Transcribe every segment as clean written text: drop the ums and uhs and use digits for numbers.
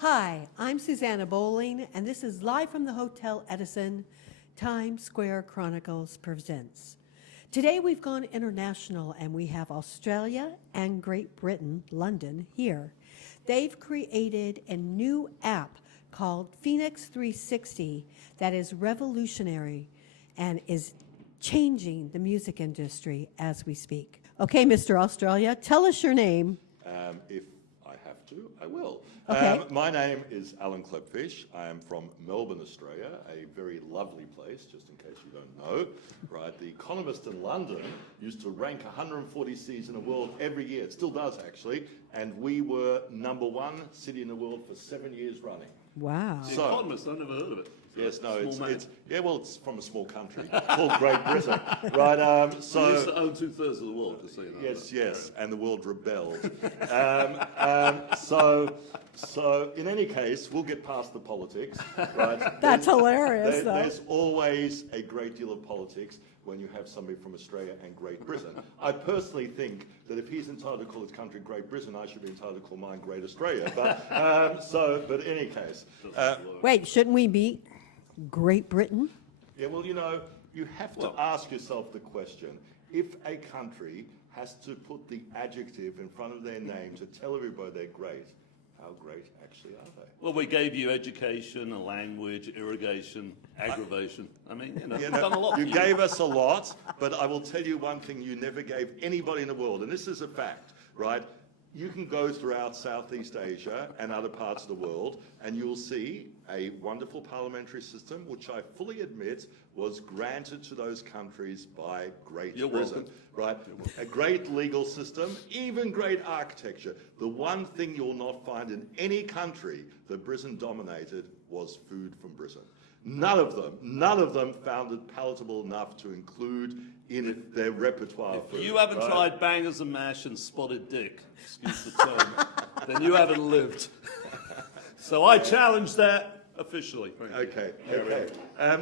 Hi, I'm Susanna Bowling, and this is live from the Hotel Edison, Times Square Chronicles presents. Today we've gone international, and we have Australia and Great Britain, London, here. They've created a new app called Phoenix 360 that is revolutionary and is changing the music industry as we speak. Okay, Mr. Australia, tell us your name. If I have to, I will. Okay. My name is Alan Klepfisz. I am from Melbourne, Australia, a very lovely place, just in case you don't know. Right, The Economist in London used to rank 140 cities in the world every year. It still does, actually. And we were #1 city in the world for 7 years running. Wow. The Economist, I've never heard of it. Yes, no, it's from a small country Oh. called Great Britain, right? We used to own 2/3 of the world, just so you know. Yes, and the world rebelled. So in any case, we'll get past the politics, right? That's hilarious, though. There's always a great deal of politics when you have somebody from Australia and Great Britain. I personally think that if he's entitled to call his country Great Britain, I should be entitled to call mine Great Australia. But in any case. Wait, shouldn't we be Great Britain? Yeah, well, you have to ask yourself the question, if a country has to put the adjective in front of their name to tell everybody they're great, how great actually are they? Well, we gave you education, a language, irrigation, aggravation. I mean, we've done a lot for You gave us a lot, but I will tell you one thing you never gave anybody in the world, and this is a fact, right? You can go throughout Southeast Asia and other parts of the world, and you'll see a wonderful parliamentary system, which I fully admit was granted to those countries by Great You're Britain, welcome. right? A great legal system, even great architecture. The one thing you'll not find in any country that Britain dominated was food from Britain. None of them found it palatable enough to include in it their repertoire of food. You haven't tried bangers and mash and spotted dick, excuse the term, then you haven't lived. So I challenge that officially. Okay.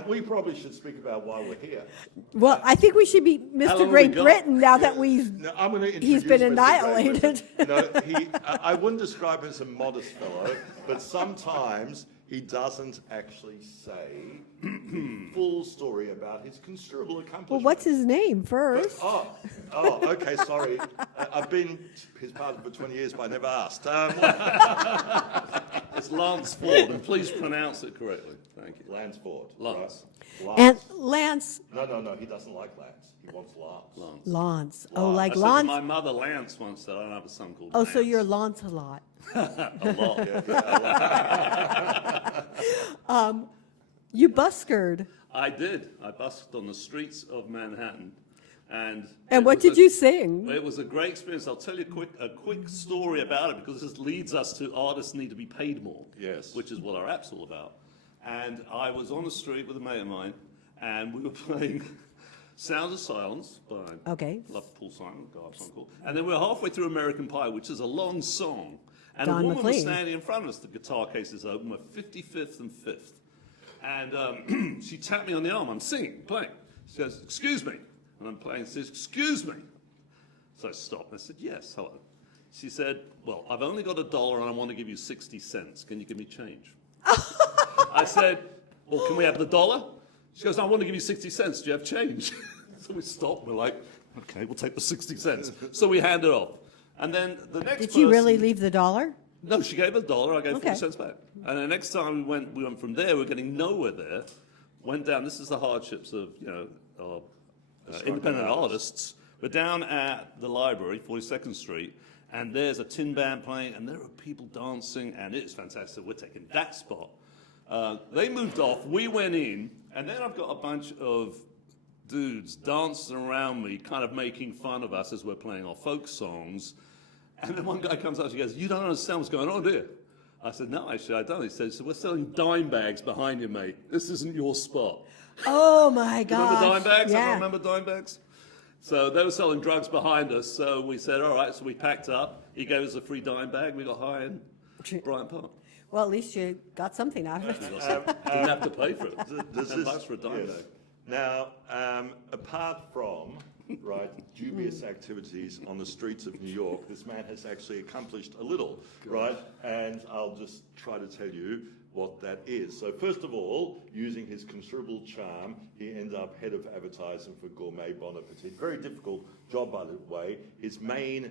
We probably should speak about why we're here. Well, I think we should be How Mr. long have Great we got? Britain now that we've... No, I'm going to He's introduce been Mr. annihilated. Great Britain. I wouldn't describe him as a modest fellow, but sometimes he doesn't actually say the full story about his considerable accomplishments. Well, what's his name first? Okay, sorry. I've been his partner for 20 years, but I never asked. It's Lance Ford, and please pronounce it correctly. Thank you. Lance Ford. Lance. Right? And Lance... No, he doesn't like Lance. He wants Lance. Lance. Oh, like I said to Lance... my mother Lance once that I don't have a son called Oh, Lance. so you're Lancelot. a lot. You busked. I did. I busked on the streets of Manhattan. And What did you sing? It was a great experience. I'll tell you a quick story about it because this leads us to artists need to be paid more. Yes. Which is what our app's all about. And I was on the street with a mate of mine, and we were playing Sounds of Silence by Love Paul Simon, song called. And then we were halfway through American Pie, which is a long song. And Don a woman was McLean. standing in front of us. The guitar case is open. We're 55th and 5th. And she tapped me on the arm. I'm singing, playing. She goes, "Excuse me." And I'm playing. She says, "Excuse me." So I stopped. I said, "Yes, hello." She said, "Well, I've only got $1 and I want to give you 60 cents. Can you give me change?" I said, "Well, can we have the $1?" She goes, "I want to give you 60 cents. Do you have change?" So we stopped. We're like, "Okay, we'll take the 60 cents." So we hand it off. And then the next Did you really leave the $1? No, she gave us $1. I gave Okay. 40 cents back. And the next time we went from there. We were getting nowhere there. Went down. This is the hardships of independent artists. We're down at the library, 42nd Street, and there's a tin band playing, and there are people dancing, and it's fantastic. We're taking that spot. They moved off. We went in, and then I've got a bunch of dudes dancing around me, kind of making fun of us as we're playing our folk songs. And then one guy comes up and he goes, "You don't understand what's going on, do you?" I said, "No, actually, I don't." He said, "We're selling dime bags behind you, mate. This isn't your spot." Oh, my gosh. Remember dime bags? Yeah. Everyone remember dime bags? So they were selling drugs behind us. So we said, all right. So we packed up. He gave us a free dime bag. We got high in Bryant Park. Well, at least you got something out of it. Didn't have to pay for it. $10 for a dime bag. Now, apart from right, dubious activities on the streets of New York, this man has actually accomplished a little, right? And I'll just try to tell you what that is. So first of all, using his considerable charm, he ended up head of advertising for Gourmet Bon Appetit. Very difficult job, by the way. His main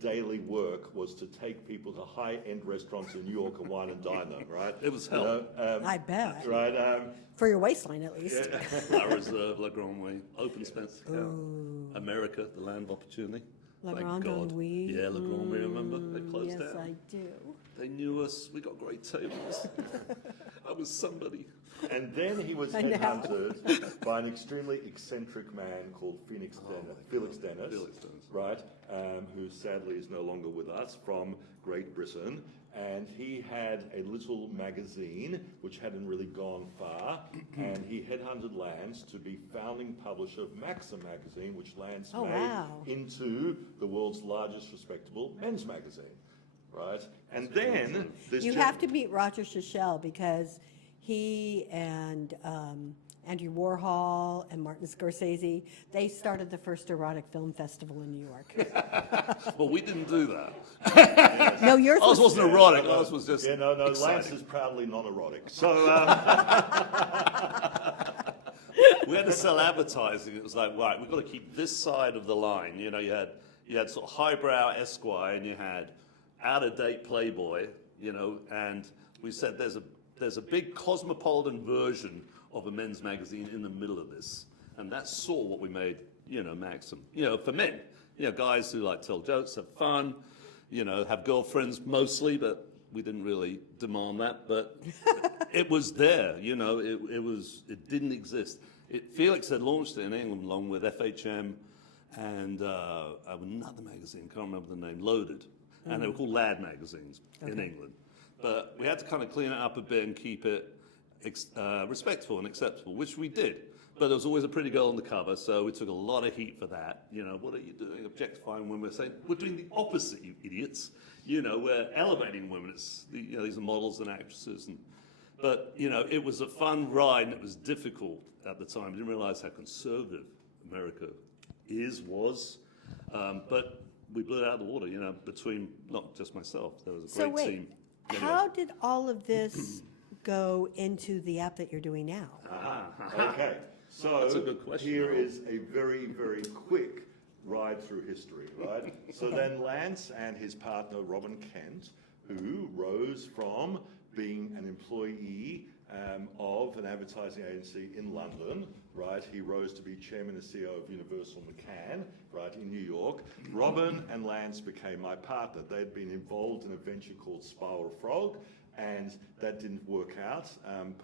daily work was to take people to high-end restaurants in New York and wine and dine them, right? It was hell. I bet. Right. For your waistline, at least. La Reserve, La Grande Nuit, Open Spencer, America, the land of opportunity. La Thank Grande God. Nuit. Yeah, La Grande Nuit, remember? They closed Yes, down. I do. They knew us. We got great tables. I was somebody. And then he was I know. headhunted by an extremely eccentric man called Felix Dennis, right, who sadly is no longer with us, from Great Britain. And he had a little magazine which hadn't really gone far, and he headhunted Lance to be founding publisher of Maxim magazine, which Lance made into the world's largest respectable men's magazine, right? And then this You have to meet Roger Shishel because he and Andrew Warhol and Martin Scorsese, they started the first erotic film festival in New York. Well, we didn't do that. No, yours Ours was... wasn't erotic. Ours was just no, Lance exciting. is proudly non-erotic. So We had to sell advertising. It was like, right, we've got to keep this side of the line. You know, you had sort of highbrow Esquire, and you had out-of-date Playboy. You know, and we said there's a big cosmopolitan version of a men's magazine in the middle of this, and that's sort of what we made. You know, Maxim. You know, for men. You know, guys who like tell jokes, have fun. You know, have girlfriends mostly, but we didn't really demand that. But it was there. You know, it didn't exist. Felix had launched it in England along with FHM and another magazine, can't remember the name, Loaded. And they were called Lad magazines in England. But we had to kind of clean it up a bit and keep it respectful and acceptable, which we did. But there was always a pretty girl on the cover, so we took a lot of heat for that. You know, what are you doing objectifying women? We're saying, we're doing the opposite, you idiots. You know, we're elevating women. It's, you know, these are models and actresses. But, you know, it was a fun ride, and it was difficult at the time. I didn't realize how conservative America was. But we blew it out of the water, you know, between not just myself. There was a great team. Anyway. How did all of this go into the app that you're doing now? Okay, so That's a good question. here is a very, very quick ride through history, right? So then Lance and his partner Robin Kent, who rose from being an employee of an advertising agency in London, right? He rose to be chairman and CEO of Universal McCann, right, in New York. Robin and Lance became my partner. They'd been involved in a venture called Spiral Frog, and that didn't work out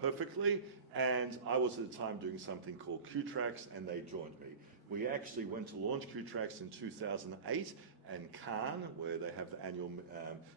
perfectly. And I was at the time doing something called Q-Trax, and they joined me. We actually went to launch Q-Trax in 2008 in Cannes, where they have the annual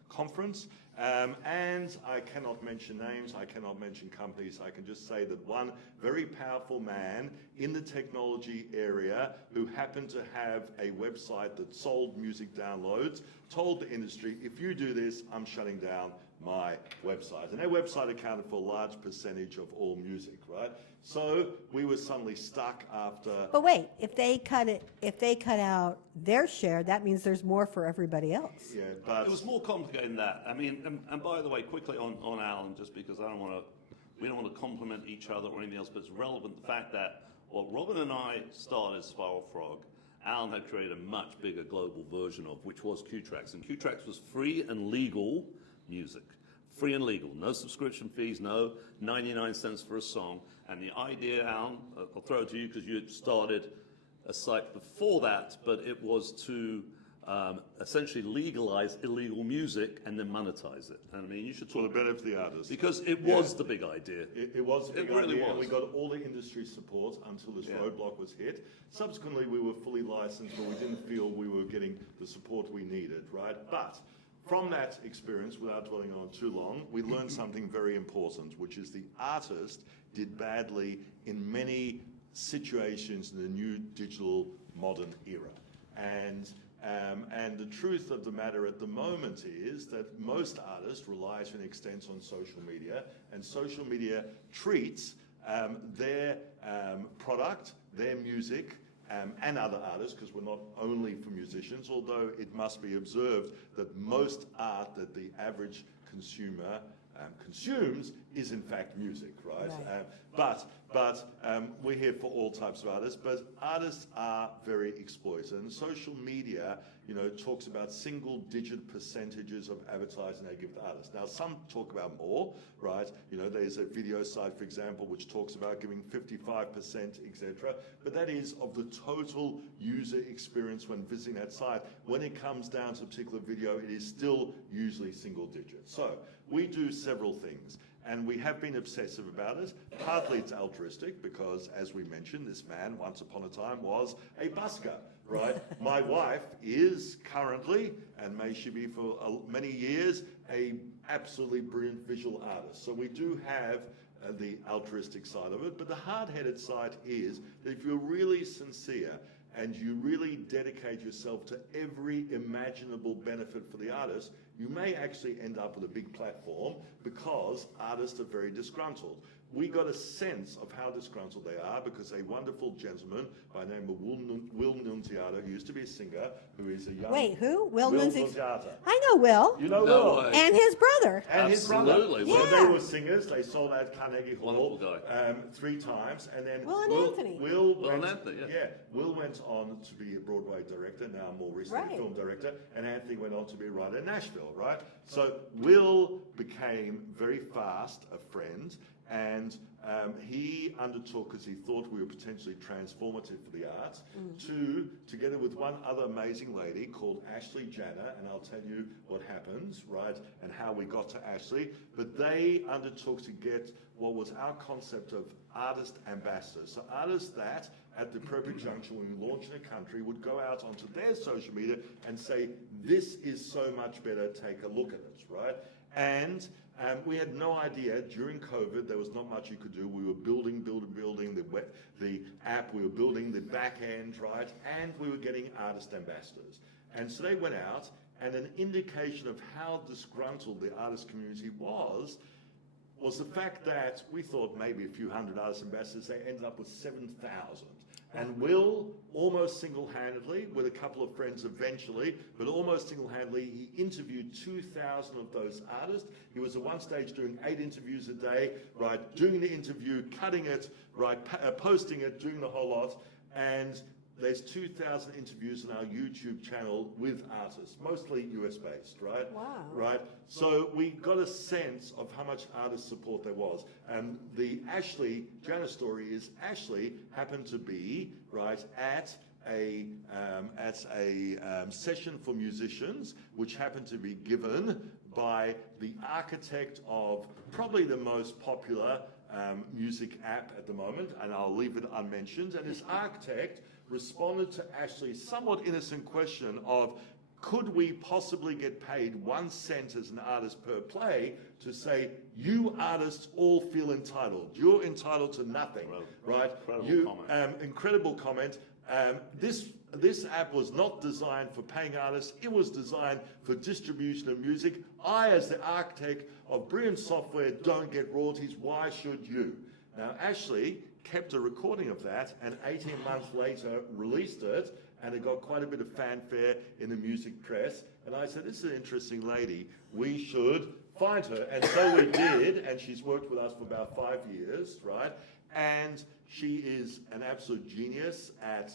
conference. And I cannot mention names, I cannot mention companies. I can just say that one very powerful man in the technology area who happened to have a website that sold music downloads told the industry, if you do this, I'm shutting down my website. And their website accounted for a large percentage of all music, right? So we were suddenly stuck after. But wait, if they cut out their share, that means there's more for everybody else. Yeah, but It was more complicated than that. I mean, and by the way, quickly on Alan, just because we don't want to compliment each other or anything else, but it's relevant the fact that Robin and I started Spiral Frog. Alan had created a much bigger global version of, which was Q-Trax. And Q-Trax was free and legal music. Free and legal, no subscription fees, no 99 cents for a song. And the idea, Alan, I'll throw it to you because you had started a site before that, but it was to essentially legalize illegal music and then monetize it. And I mean, you should for the talk benefit of the artists. because it was the big idea. It was a big It really idea, and was. we got all the industry support until this roadblock was hit. Subsequently, we were fully licensed, but we didn't feel we were getting the support we needed, right? But from that experience, without dwelling on it too long, we learned something very important, which is the artist did badly in many situations in the new digital modern era. And the truth of the matter at the moment is that most artists rely to an extent on social media, and social media treats their product, their music, and other artists, because we're not only for musicians, although it must be observed that most art that the average consumer consumes is in fact music, right? Right. But we're here for all types of artists, but artists are very exploited, and social media, you know, talks about single-digit percentages of advertising they give to artists. Now, some talk about more, right? You know, there's a video site, for example, which talks about giving 55%, etc. But that is of the total user experience when visiting that site. When it comes down to a particular video, it is still usually single digits. So we do several things, and we have been obsessive about it. Partly it's altruistic because, as we mentioned, this man once upon a time was a busker, right? My wife is currently, and may she be for many years, a absolutely brilliant visual artist. So we do have the altruistic side of it, but the hard-headed side is that if you're really sincere and you really dedicate yourself to every imaginable benefit for the artist, you may actually end up with a big platform because artists are very disgruntled. We got a sense of how disgruntled they are because a wonderful gentleman by the name of Will Nunziata, who used to be a singer, who is a young... Wait, who? Will Nunziata. I know Will. You know No Will? way. And his brother. And his brother. Absolutely. So Yeah. they were singers. They sold out Carnegie Hall Wonderful guy. 3 times, and then Will and Anthony. Will Will and went, Anthony, yeah. Will went on to be a Broadway director, now more recently Right. a film director, and Anthony went on to be a writer in Nashville, right? So Will became very fast a friend, and he undertook, because he thought we were potentially transformative for the arts, to, together with one other amazing lady called Ashley Janner, and I'll tell you what happens, right, and how we got to Ashley, but they undertook to get what was our concept of artist ambassadors. So artists that, at the appropriate juncture when we launch in a country, would go out onto their social media and say, this is so much better, take a look at it, right? And we had no idea during COVID, there was not much you could do. We were building the app, we were building the back end, right? And we were getting artist ambassadors. And so they went out, and an indication of how disgruntled the artist community was the fact that we thought maybe a few hundred artist ambassadors, they ended up with 7,000. And Will, almost single-handedly, with a couple of friends eventually, but almost single-handedly, he interviewed 2,000 of those artists. He was at one stage doing 8 interviews a day, right, doing the interview, cutting it, right, posting it, doing the whole lot. And there's 2,000 interviews on our YouTube channel with artists, mostly US-based, right? Wow. Right? So we got a sense of how much artist support there was. And the Ashley Janner story is Ashley happened to be, right, at a session for musicians, which happened to be given by the architect of probably the most popular music app at the moment, and I'll leave it unmentioned. And this architect responded to Ashley's somewhat innocent question of, could we possibly get paid 1 cent as an artist per play to say, you artists all feel entitled. You're entitled to nothing, right? Incredible comment. This app was not designed for paying artists. It was designed for distribution of music. I, as the architect of brilliant software, don't get royalties. Why should you? Now, Ashley kept a recording of that, and 18 months later released it, and it got quite a bit of fanfare in the music press. And I said, this is an interesting lady. We should find her. And so we did, and she's worked with us for about 5 years, right? And she is an absolute genius at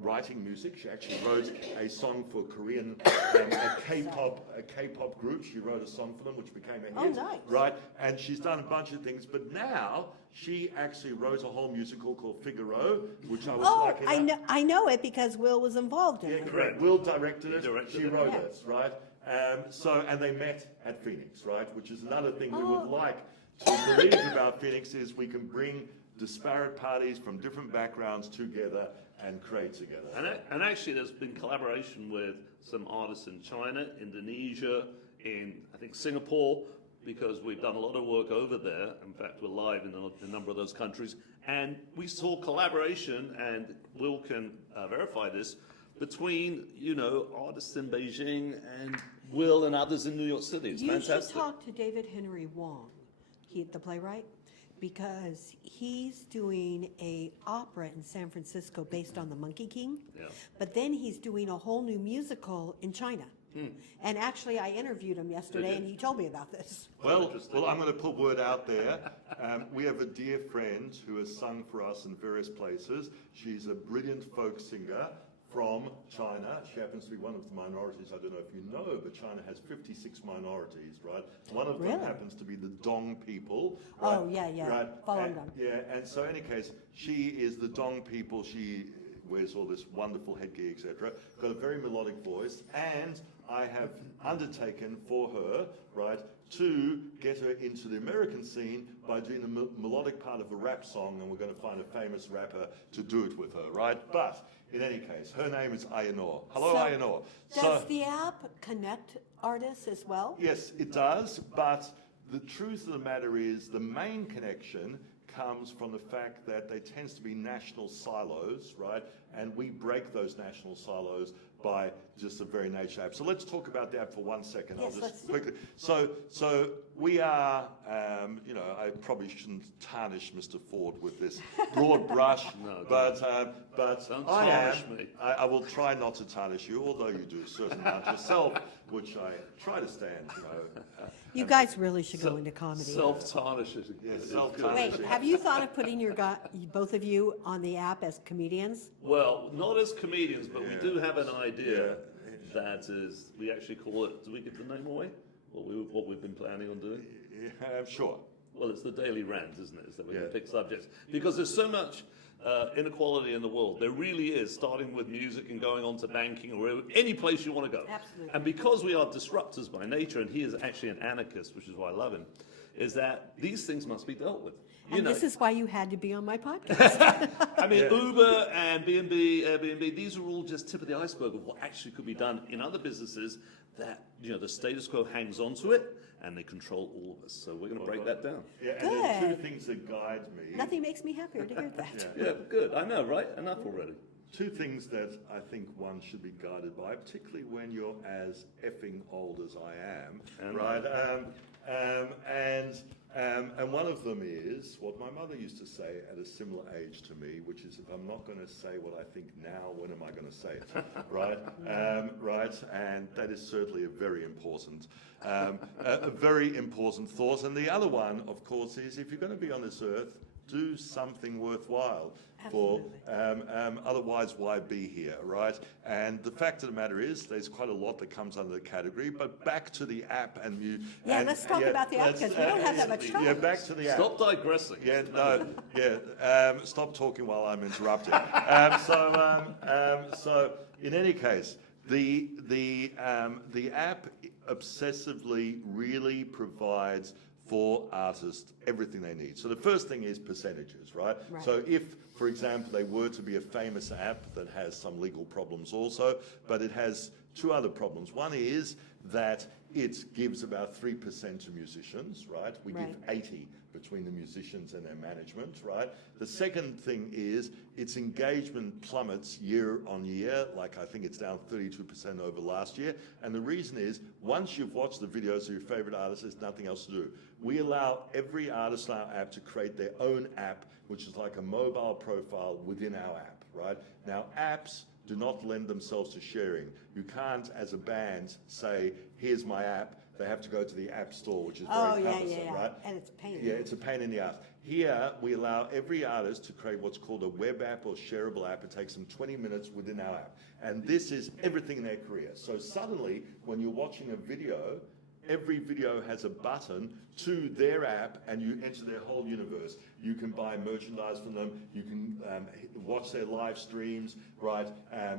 writing music. She actually wrote a song for Korean, a K-pop group. She wrote a song for them, which became a hit. Oh, nice. Right? And she's done a bunch of things, but now she actually wrote a whole musical called Figaro, which I was lucky enough. I know it because Will was involved in Yeah, it. correct. Will directed it. directed She it. wrote Yeah. it, right? And they met at Phoenix, right? Which is another thing we would like to believe about Phoenix is we can bring disparate parties from different backgrounds together and create together. And actually, there's been collaboration with some artists in China, Indonesia, in I think Singapore, because we've done a lot of work over there. In fact, we're live in a number of those countries, and we saw collaboration, and Will can verify this, between artists in Beijing and Will and others in New York City. It's You fantastic. should talk to David Henry Wong, the playwright, because he's doing a opera in San Francisco based on the Monkey King. Yeah. But then he's doing a whole new musical in China. And actually, I interviewed him yesterday, and he told me about this. Well, I'm going to put word out there. We have a dear friend who has sung for us in various places. She's a brilliant folk singer from China. She happens to be one of the minorities. I don't know if you know, but China has 56 minorities, right? One of them Really? happens to be the Dong people. Right? Oh, yeah. Right? Following them. Yeah, and so in any case, she is the Dong people. She wears all this wonderful headgear, etc. Got a very melodic voice, and I have undertaken for her, right, to get her into the American scene by doing the melodic part of a rap song, and we're going to find a famous rapper to do it with her, right? But in any case, her name is Ayanor. Hello, So, Ayanor. Does the app connect artists as well? Yes, it does, but the truth of the matter is the main connection comes from the fact that there tends to be national silos, right? And we break those national silos by just the very nature app. So let's talk about the app for 1 second. Yes, I'll let's just do quickly. So we are, I probably shouldn't tarnish Mr. Ford with this broad brush, No, but Don't I tarnish am. me. I will try not to tarnish you, although you do a certain amount yourself, which I try to stand. You guys really should go into comedy. Self-tarnishing. Yeah, is self-tarnishing. good. Wait, have you thought of putting both of you on the app as comedians? Well, not as comedians, but we do have an idea Yeah. that is, we actually call it, do we give the name away? What we've been planning on doing? Yeah, sure. Well, it's the daily rant, isn't it? Is that we can Yeah. pick subjects. Because there's so much inequality in the world. There really is, starting with music and going on to banking or any place you want to go. Absolutely. And because we are disruptors by nature, and he is actually an anarchist, which is why I love him, is that these things must be dealt with. And this is why you had to be on my podcast. I mean, Uber and B&B, Airbnb, these are all just tip of the iceberg of what actually could be done in other businesses that, the status quo hangs onto it and they control all of us. So we're going to break that down. Yeah, and there are two Good. things that guide me. Nothing makes me happier to hear that. Yeah, good. I know, right? Enough already. Two things that I think one should be guided by, particularly when you're as effing old as I am, And right? And one of them is what my mother used to say at a similar age to me, which is, if I'm not going to say what I think now, when am I going to say it, right? Right, and that is certainly a very important thought. And the other one, of course, is if you're going to be on this earth, do something worthwhile. Otherwise, why be here, right? And the fact of the matter is, there's quite a lot that comes under the category. But back to the app, Let's talk about the app, because we don't have that much time. Yeah, back to the app. Stop digressing. Yeah, stop talking while I'm interrupting. So in any case, the app obsessively really provides for artists everything they need. So the first thing is percentages, right? So if, for example, they were to be a famous app that has some legal problems also, but it has two other problems. One is that it gives about 3% to musicians, right? We give 80 between the musicians and their management, right? The second thing is its engagement plummets year on year, like I think it's down 32% over last year. And the reason is, once you've watched the videos of your favorite artists, there's nothing else to do. We allow every artist in our app to create their own app, which is like a mobile profile within our app, right? Now, apps do not lend themselves to sharing. You can't, as a band, say, here's my app. They have to go to the app store, which is very cumbersome, right? And it's a pain. Yeah, it's a pain in the ass. Here, we allow every artist to create what's called a web app or shareable app. It takes them 20 minutes within our app. And this is everything in their career. So suddenly, when you're watching a video, every video has a button to their app, and you enter their whole universe. You can buy merchandise from them. You can watch their live streams, right?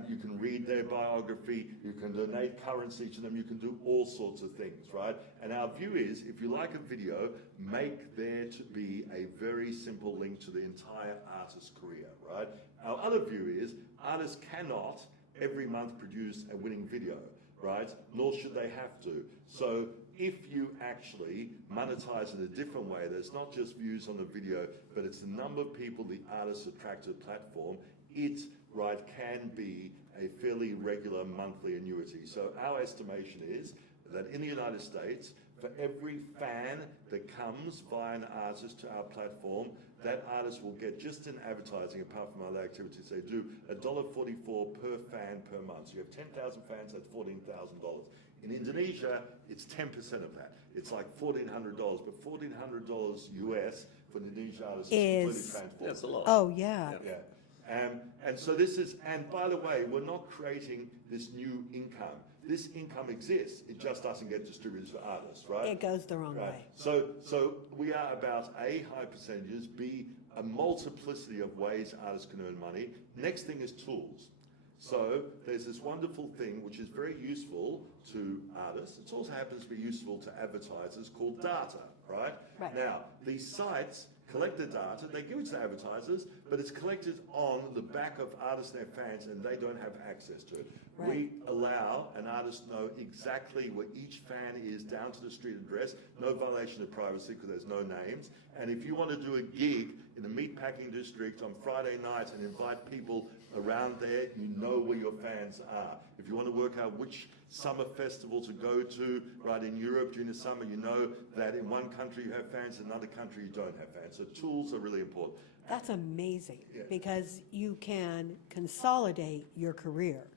You can read their biography. You can donate currency to them. You can do all sorts of things, right? And our view is, if you like a video, make there to be a very simple link to the entire artist's career, right? Our other view is, artists cannot every month produce a winning video, right? Nor should they have to. So if you actually monetize in a different way, there's not just views on the video, but it's the number of people the artist attract to the platform, it, right, can be a fairly regular monthly annuity. So our estimation is that in the United States, for every fan that comes via an artist to our platform, that artist will get, just in advertising, apart from other activities they do, $1.44 per fan per month. So you have 10,000 fans, that's $14,000. In Indonesia, it's 10% of that. It's like $1,400, but $1,400 US for an Indonesian artist is completely transformed. That's a lot. Oh, yeah. Yeah. And so this is, and by the way, we're not creating this new income. This income exists, it just doesn't get distributed to artists, right? It goes the wrong Right. way. So we are about A, high percentages, B, a multiplicity of ways artists can earn money. Next thing is tools. So there's this wonderful thing which is very useful to artists. It also happens to be useful to advertisers called data, right? Right. Now, these sites collect the data, they give it to advertisers, but it's collected on the back of artists and their fans, and they don't have access to it. Right. We allow an artist to know exactly where each fan is, down to the street address, no violation of privacy because there's no names. And if you want to do a gig in the meatpacking district on Friday night and invite people around there, you know where your fans are. If you want to work out which summer festival to go to, right, in Europe during the summer, you know that in one country you have fans, in another country you don't have fans. So tools are really important. That's amazing Yeah. because you can consolidate your career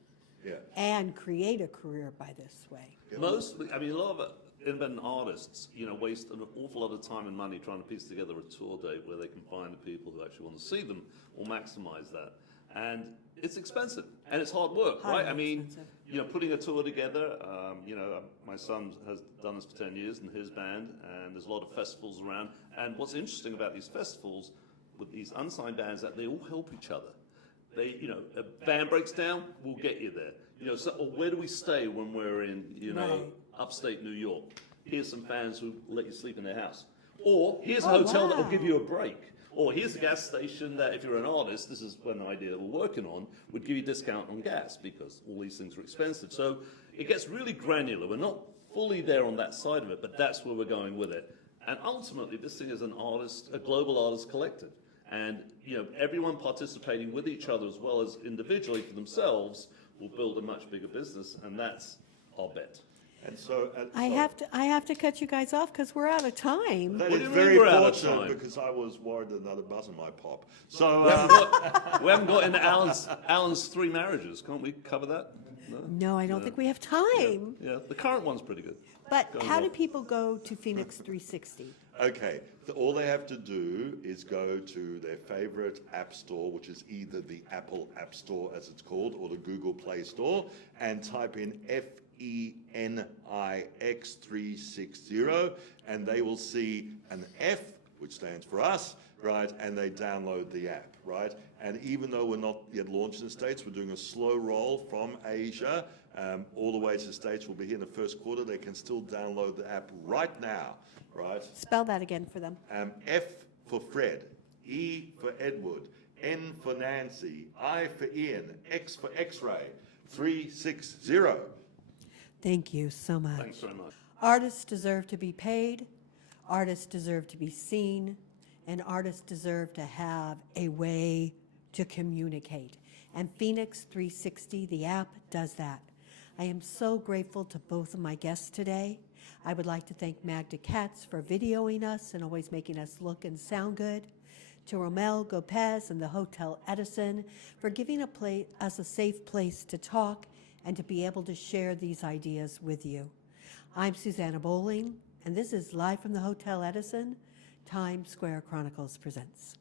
Yeah. and create a career by this way. Most, I mean, a lot of independent artists, you know, waste an awful lot of time and money trying to piece together a tour date where they can find the people who actually want to see them or maximize that. And it's expensive and it's hard work, right? Highly I mean, expensive. you know, putting a tour together, you know, my son has done this for 10 years in his band, and there's a lot of festivals around. And what's interesting about these festivals with these unsigned bands is that they all help each other. They, you know, a band breaks down, we'll get you there. You know, so, or where do we stay when we're in, you know, Right. upstate New York? Here's some fans who let you sleep in their house. Or here's a Oh, hotel that will wow. give you a break. Or here's a gas station that, if you're an artist, this is one idea that we're working on, would give you a discount on gas because all these things are expensive. So it gets really granular. We're not fully there on that side of it, but that's where we're going with it. And ultimately, this thing is an artist, a global artist collective. And, you know, everyone participating with each other as well as individually for themselves will build a much bigger business, and that's our bet. And so, I have to cut you guys off because we're out of time. that What is do you mean very we're out of fortunate time? because I was worried that another buzzer might pop. So, We haven't got into Alan's 3 marriages. Can't we cover that? No, I don't think we have time. Yeah, the current one's pretty good. But Going how do well. people go to Phoenix 360? okay, all they have to do is go to their favorite app store, which is either the Apple App Store, as it's called, or the Google Play Store, and type in FENIX 360, and they will see an F, which stands for us, right, and they download the app, right? And even though we're not yet launched in the States, we're doing a slow roll from Asia all the way to the States. We'll be here in the first quarter. They can still download the app right now, right? Spell that again for them. F for Fred, E for Edward, N for Nancy, I for Ian, X for X-ray, 360. Thank you so much. Thanks very much. Artists deserve to be paid, artists deserve to be seen, and artists deserve to have a way to communicate. And Phoenix 360, the app, does that. I am so grateful to both of my guests today. I would like to thank Magda Katz for videoing us and always making us look and sound good. To Romel Gopez and the Hotel Edison for giving us a safe place to talk and to be able to share these ideas with you. I'm Susanna Bowling, and this is Live from the Hotel Edison, Times Square Chronicles presents.